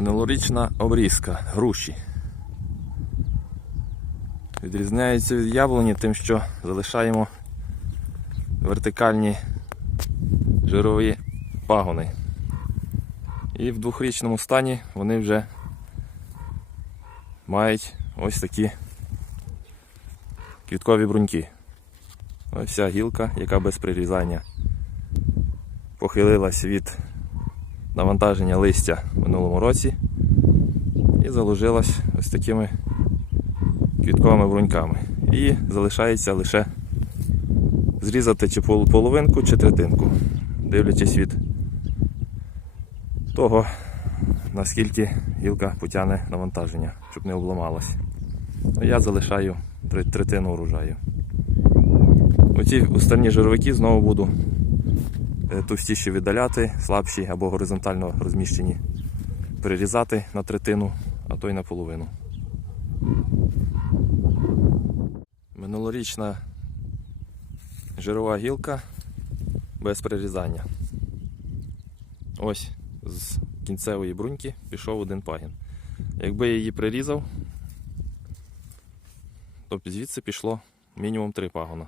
Минулорічна обрізка груші. Відрізняється від яблуні тим, що залишаємо вертикальні жирові пагони. І в двохрічному стані вони вже мають ось такі квіткові бруньки. Ось вся гілка, яка без прирізання похилилась від навантаження листя в минулому році і заложилась ось такими квітковими бруньками. І залишається лише зрізати чи половинку, чи третинку, дивлячись від того, наскільки гілка потягне навантаження, щоб не обламалась. Ну, Я залишаю третину урожаю. Оці останні жировики знову буду товстіші видаляти, слабші або горизонтально розміщені перерізати на третину, а то й на половину. Минулорічна жирова гілка без прирізання. Ось з кінцевої бруньки пішов один пагін. Якби я її прирізав, то звідси пішло мінімум три пагона.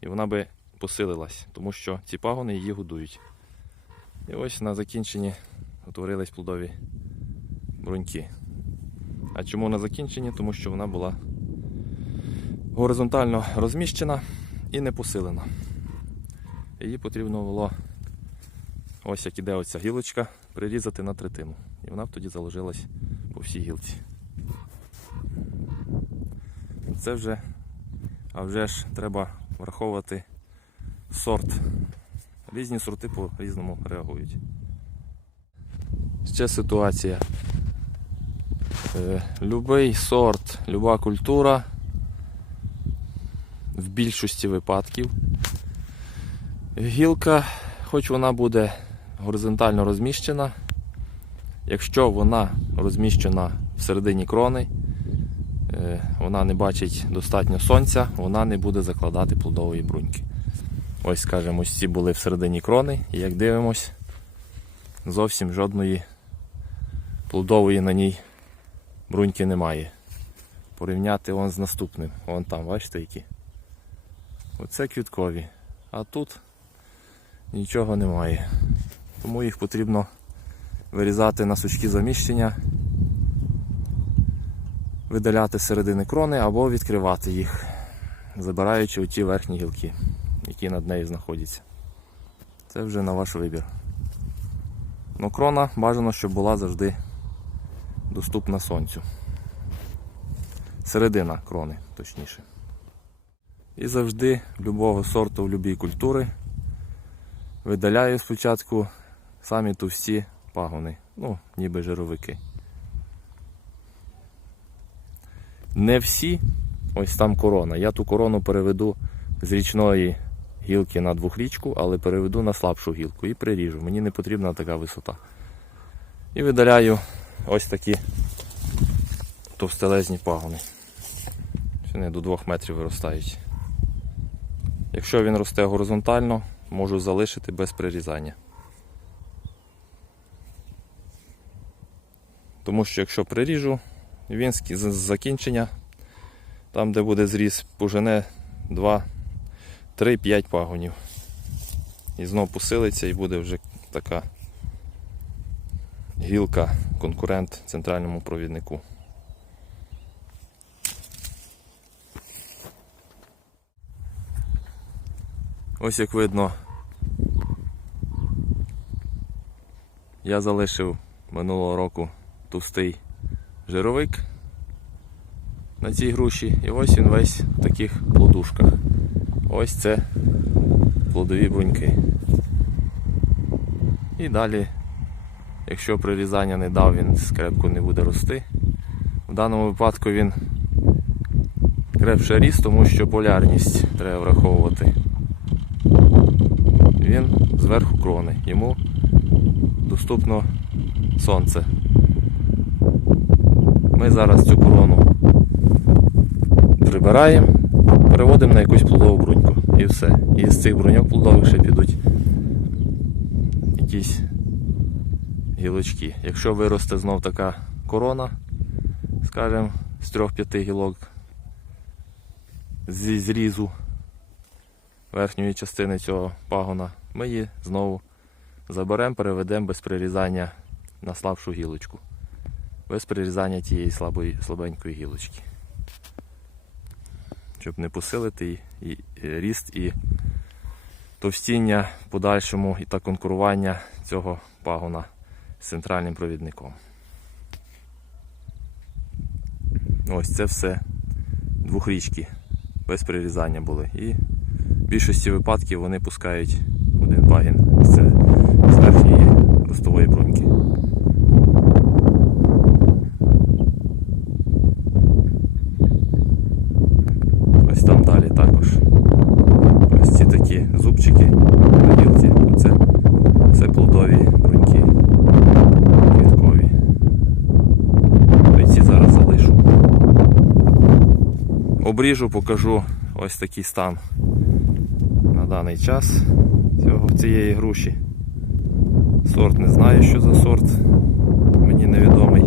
І вона би посилилась, тому що ці пагони її годують. І ось на закінченні утворились плодові бруньки. А чому на закінченні? Тому що вона була горизонтально розміщена і не посилена. Її потрібно було, ось як іде оця гілочка, прирізати на третину. І вона б тоді заложилась по всій гілці. Це вже, а вже ж треба враховувати сорт. Різні сорти по-різному реагують. Ще ситуація. Е, Любий сорт, люба культура в більшості випадків. Гілка, хоч вона буде горизонтально розміщена, якщо вона розміщена всередині крони, е, вона не бачить достатньо сонця, вона не буде закладати плодової бруньки. Ось, скажімо, ці були всередині крони, і як дивимось, зовсім жодної плодової на ній бруньки немає. Порівняти вон з наступним. Вон там, бачите які. Оце квіткові. А тут нічого немає. Тому їх потрібно вирізати на сучки заміщення, видаляти середини крони або відкривати їх, забираючи оті верхні гілки, які над нею знаходяться. Це вже на ваш вибір. Ну, крона бажано, щоб була завжди доступна сонцю. Середина крони, точніше. І завжди любого сорту в будь-якій культури видаляю спочатку самі товсті пагони, ну, ніби жировики. Не всі, ось там корона. Я ту корону переведу з річної гілки на двохрічку, але переведу на слабшу гілку і приріжу. Мені не потрібна така висота. І видаляю ось такі товстелезні пагони. Вони до 2 метрів виростають. Якщо він росте горизонтально, можу залишити без прирізання. Тому що якщо приріжу, він з закінчення, там де буде зріз, пожене 2, 3-5 пагонів. І знову посилиться і буде вже така гілка, конкурент центральному провіднику. Ось як видно, я залишив минулого року товстий жировик на цій груші і ось він весь в таких плодушках. Ось це плодові бруньки. І далі, якщо прирізання не дав, він скрепку не буде рости. В даному випадку він крепше ріс, тому що полярність треба враховувати. Він зверху крони. Йому доступно сонце. Ми зараз цю корону прибираємо, переводимо на якусь плодову бруньку. І все. І з цих бруньок плодових ще підуть якісь гілочки. Якщо виросте знов така корона, скажімо, з 3-5 гілок зі зрізу верхньої частини цього пагона, ми її знову заберемо, переведемо без прирізання на слабшу гілочку. Без прирізання тієї слабої, слабенької гілочки. Щоб не посилити і, і ріст і товстіння в подальшому і та конкурування цього пагона з центральним провідником. Ось це все двохрічки без прирізання були. І в більшості випадків вони пускають один пагін з, з верхньої ростової бруньки. Ось там далі також. Ось ці такі зубчики на гілці. Оце це плодові бруньки квіткові. І ці зараз залишу. Обріжу, покажу ось такий стан на даний час цього, цієї груші. Сорт не знаю, що за сорт, мені невідомий.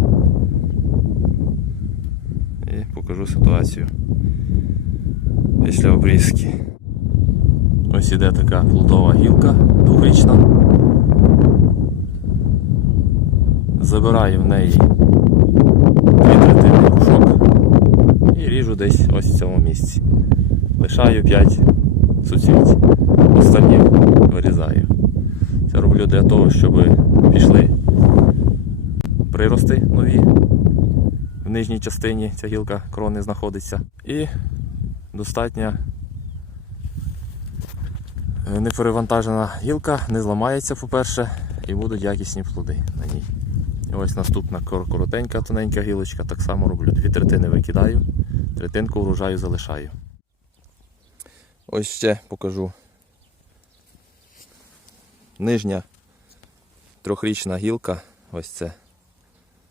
І покажу ситуацію після обрізки. Ось іде така плодова гілка двохрічна. Забираю в неї дві третини грушок і ріжу десь ось в цьому місці. Лишаю 5 суцвіть. Останні вирізаю. Це роблю для того, щоб пішли прирости нові. В нижній частині ця гілка крони знаходиться. І достатня е, неперевантажена гілка не зламається, по-перше, і будуть якісні плоди на ній. І ось наступна коротенька, тоненька гілочка, так само роблю. Дві третини викидаю, третинку врожаю залишаю. Ось ще покажу. Нижня трьохрічна гілка, ось це,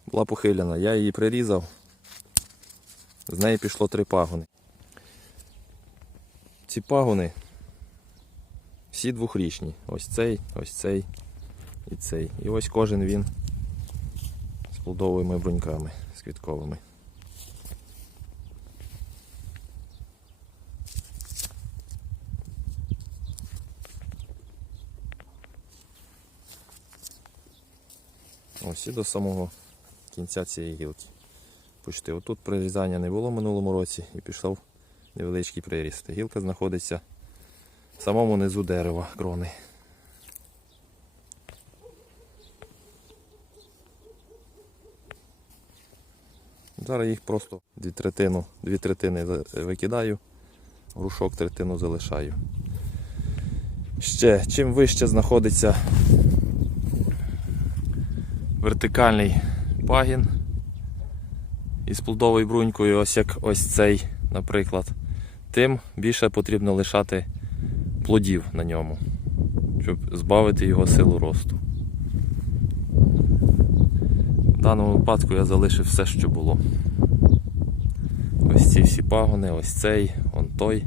була похилена. Я її прирізав. З неї пішло три пагони. Ці пагони всі двохрічні. Ось цей, ось цей і цей. І ось кожен він з плодовими бруньками, з квітковими. Ось і до самого кінця цієї гілки. Почти отут прирізання не було в минулому році і пішов невеличкий приріст. Гілка знаходиться в самому низу дерева крони. Зараз їх просто дві, третину, дві третини викидаю, грушок третину залишаю. Ще, чим вище знаходиться вертикальний пагін із плодовою брунькою, ось як ось цей, наприклад, тим більше потрібно лишати плодів на ньому, щоб збавити його силу росту. В даному випадку я залишив все, що було. Ось ці всі пагони, ось цей, он той,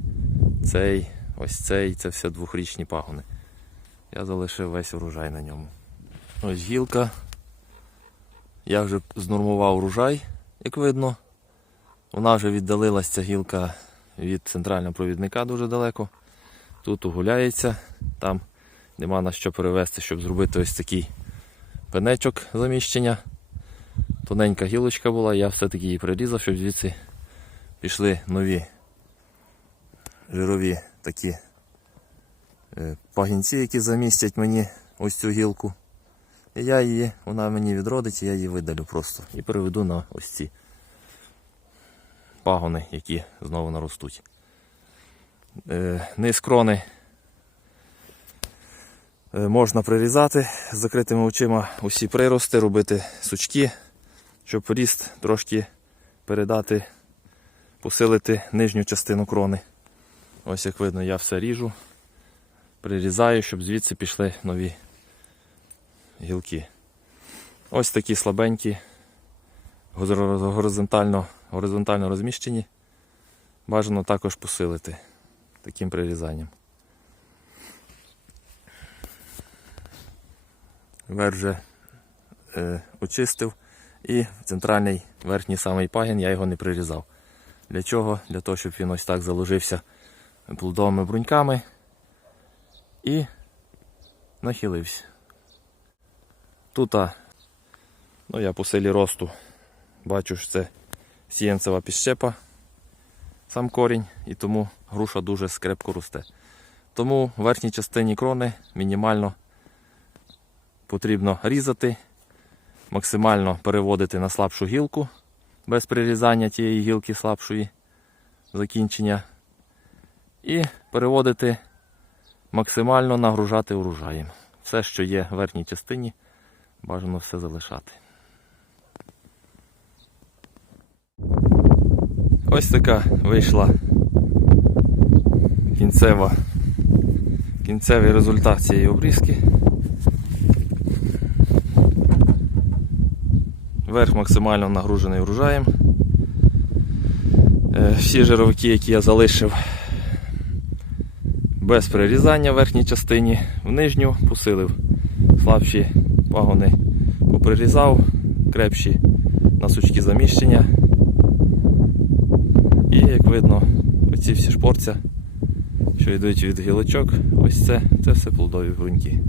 цей, ось цей, це все двохрічні пагони. Я залишив весь урожай на ньому. Ось гілка. Я вже знормував урожай, як видно. Вона вже віддалилась ця гілка від центрального провідника дуже далеко. Тут угуляється, там нема на що перевести, щоб зробити ось такий пенечок заміщення. Тоненька гілочка була, я все-таки її прирізав, щоб звідси пішли нові жирові такі е, пагінці, які замістять мені ось цю гілку. Я її, вона мені відродить, я її видалю просто. І переведу на ось ці пагони, які знову наростуть. Е, низ крони е, можна прирізати з закритими очима усі прирости, робити сучки, щоб ріст трошки передати, посилити нижню частину крони. Ось як видно, я все ріжу, прирізаю, щоб звідси пішли нові гілки. Ось такі слабенькі, горизонтально, горизонтально розміщені. Бажано також посилити таким прирізанням. Верх вже е, очистив. І центральний верхній самий пагін я його не прирізав. Для чого? Для того, щоб він ось так заложився плодовими бруньками і нахилився. Тут, ну я по силі росту бачу, що це сіянцева піщепа, сам корінь, і тому груша дуже скрепко росте. Тому в верхній частині крони мінімально потрібно різати, максимально переводити на слабшу гілку без прирізання тієї гілки слабшої закінчення. І переводити максимально нагружати урожаєм. Все, що є в верхній частині, бажано все залишати. Ось така вийшла кінцева, кінцевий результат цієї обрізки. Верх максимально нагружений урожаєм. Е, Всі жировики, які я залишив без прирізання в верхній частині, в нижню посилив слабші пагони поприрізав, крепші на сучки заміщення. І як видно, оці всі шпорця, що йдуть від гілочок, ось це, це все плодові бруньки.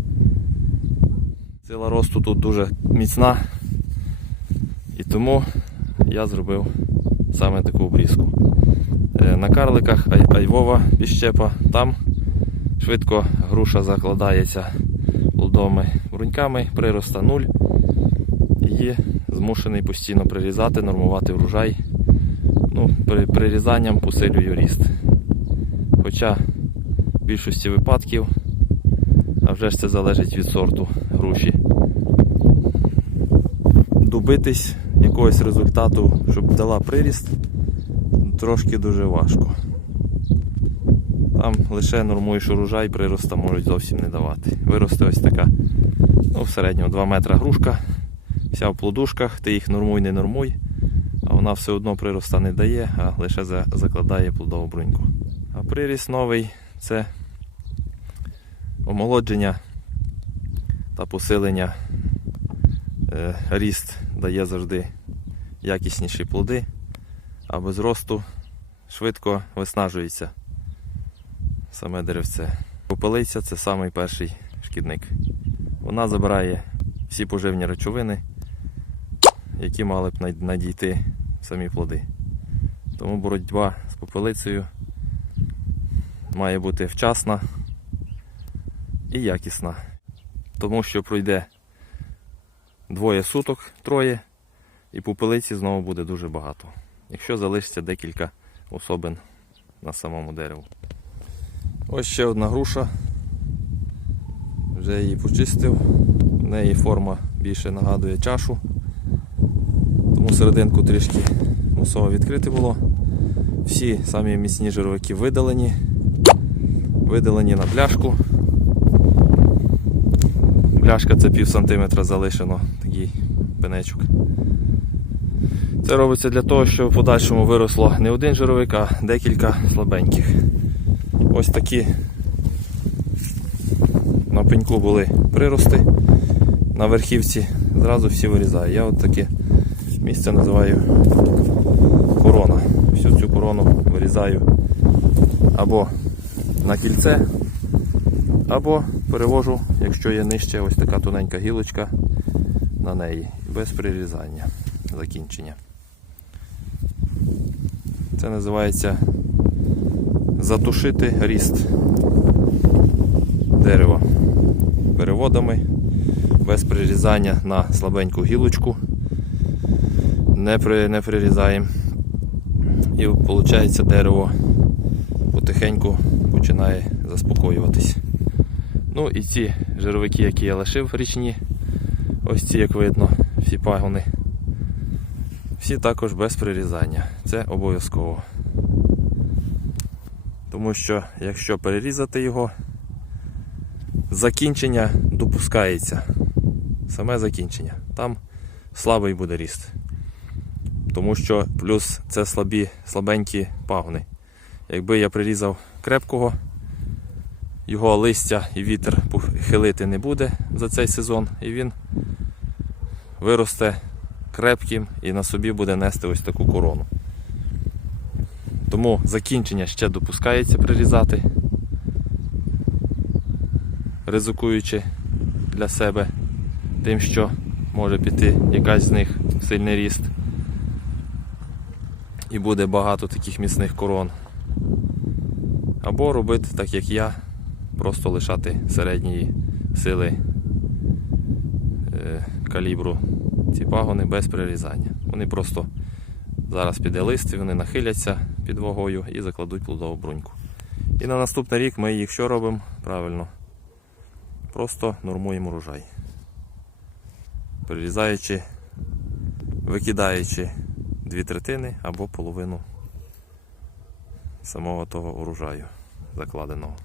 Сила росту тут дуже міцна. І тому я зробив саме таку обрізку. Е, На карликах айвова піщепа, там швидко груша закладається плодовими бруньками, прироста нуль. І змушений постійно прирізати, нормувати врожай. Ну, при прирізанням посилюю ріст. Хоча в більшості випадків, а вже ж це залежить від сорту груші. Добитись якогось результату, щоб дала приріст, трошки дуже важко. Там лише нормуєш урожай, прироста можуть зовсім не давати. Виросте ось така, ну в середньому 2 метра грушка, вся в плодушках, ти їх нормуй, не нормуй, а вона все одно прироста не дає, а лише закладає плодову бруньку. А приріст новий це омолодження та посилення. Е, Ріст дає завжди якісніші плоди, а без росту швидко виснажується саме деревце. Попелиця це самий перший шкідник. Вона забирає всі поживні речовини, які мали б надійти самі плоди. Тому боротьба з попелицею має бути вчасна і якісна. Тому що пройде двоє суток, троє, і попелиці знову буде дуже багато. Якщо залишиться декілька особин на самому дереву. Ось ще одна груша. Вже її почистив. В неї форма більше нагадує чашу. Тому серединку трішки мусово відкрити було. Всі самі міцні жировики видалені. Видалені на пляшку. Пляшка це пів сантиметра залишено, такий пенечок. Це робиться для того, щоб в подальшому виросло не один жировик, а декілька слабеньких. Ось такі пеньку були прирости на верхівці, зразу всі вирізаю. Я от таке місце називаю корона. Всю цю корону вирізаю або на кільце, або перевожу, якщо є нижче ось така тоненька гілочка на неї, без прирізання закінчення. Це називається затушити ріст дерева переводами без прирізання на слабеньку гілочку. Не, при, не прирізаємо. І виходить дерево потихеньку починає заспокоюватись. Ну і ці жировики, які я лишив річні, ось ці, як видно, всі пагони. Всі також без прирізання. Це обов'язково. Тому що якщо перерізати його, закінчення допускається. Саме закінчення. Там слабий буде ріст. Тому що плюс це слабі, слабенькі пагони. Якби я прирізав крепкого, його листя і вітер хилити не буде за цей сезон, і він виросте крепким і на собі буде нести ось таку корону. Тому закінчення ще допускається прирізати, ризикуючи для себе тим, що може піти якась з них сильний ріст. І буде багато таких міцних корон. Або робити так, як я, просто лишати середньої сили е, калібру ці пагони без прирізання. Вони просто зараз піде лист, вони нахиляться під вагою і закладуть плодову бруньку. І на наступний рік ми їх що робимо? Правильно. Просто нормуємо урожай. Прирізаючи, викидаючи дві третини або половину самого того урожаю закладеного.